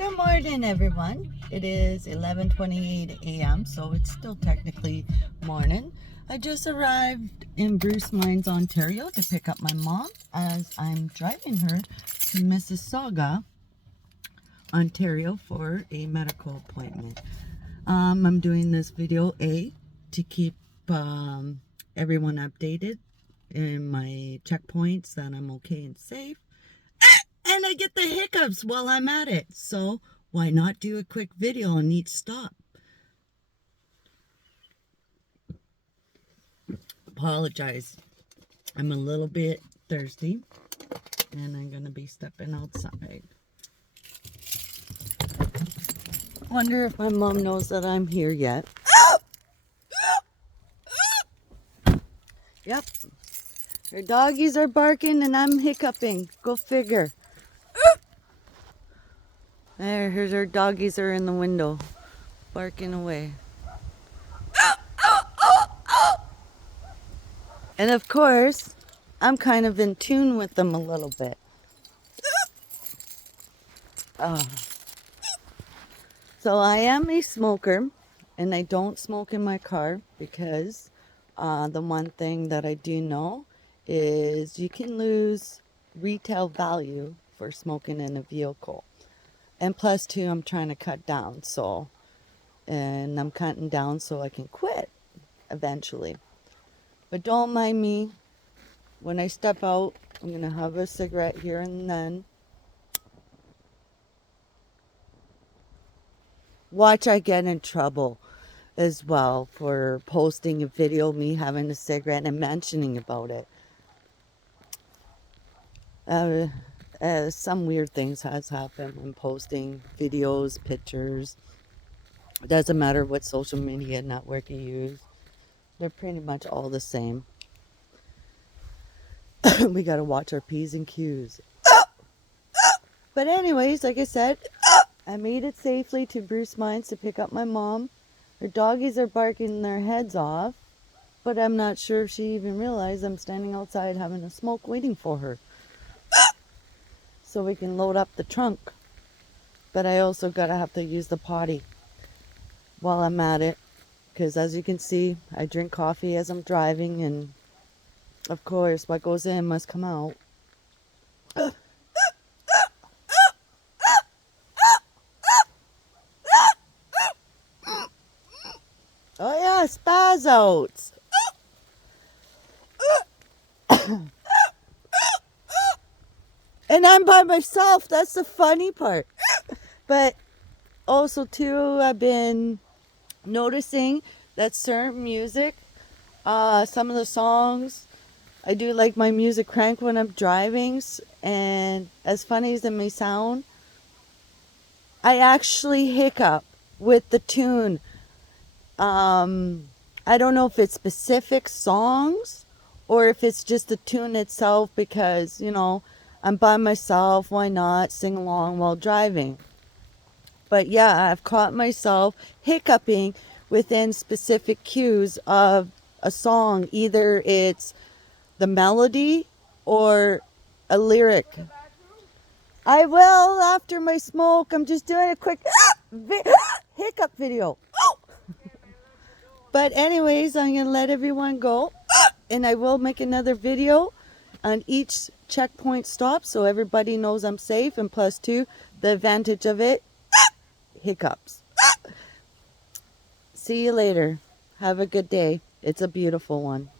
Good morning, everyone. It is 11:28 a.m., so it's still technically morning. I just arrived in Bruce Mines, Ontario to pick up my mom as I'm driving her to Mississauga, Ontario for a medical appointment. I'm doing this video to keep everyone updated in my checkpoints that I'm okay and safe. And I get the hiccups while I'm at it. So why not do a quick video on each stop? Apologize. I'm a little bit thirsty. And I'm going to be stepping outside. Wonder if my mom knows that I'm here yet. Yep. Her doggies are barking and I'm hiccuping. Go figure. Here's her doggies are in the window, barking away. And of course, I'm kind of in tune with them a little bit. So I am a smoker, and I don't smoke in my car because the one thing that I do know is you can lose retail value for smoking in a vehicle. And plus two, I'm trying to cut down, and I'm cutting down so I can quit eventually. But don't mind me. When I step out, I'm going to have a cigarette here and then. Watch I get in trouble as well for posting a video of me having a cigarette and mentioning about it. Some weird things has happened when posting videos, pictures. It doesn't matter what social media network you use. They're pretty much all the same. We got to watch our P's and Q's. But anyways, like I said, I made it safely to Bruce Mines to pick up my mom. Her doggies are barking their heads off, but I'm not sure if she even realized I'm standing outside having a smoke waiting for her. So we can load up the trunk. But I also have to use the potty while I'm at it. Because as you can see, I drink coffee as I'm driving, and of course, what goes in must come out. Oh yeah, spaz outs. And I'm by myself. That's the funny part. But also too, I've been noticing that certain music, some of the songs, I do like my music crank when I'm driving, and as funny as it may sound, I actually hiccup with the tune. I don't know if it's specific songs or if it's just the tune itself because, I'm by myself. Why not sing along while driving? But yeah, I've caught myself hiccuping within specific cues of a song. Either it's the melody or a lyric. I will after my smoke. I'm just doing a quick hiccup video. But anyways, I'm going to let everyone go. And I will make another video on each checkpoint stop so everybody knows I'm safe. And plus two, the advantage of it, hiccups. See you later. Have a good day. It's a beautiful one.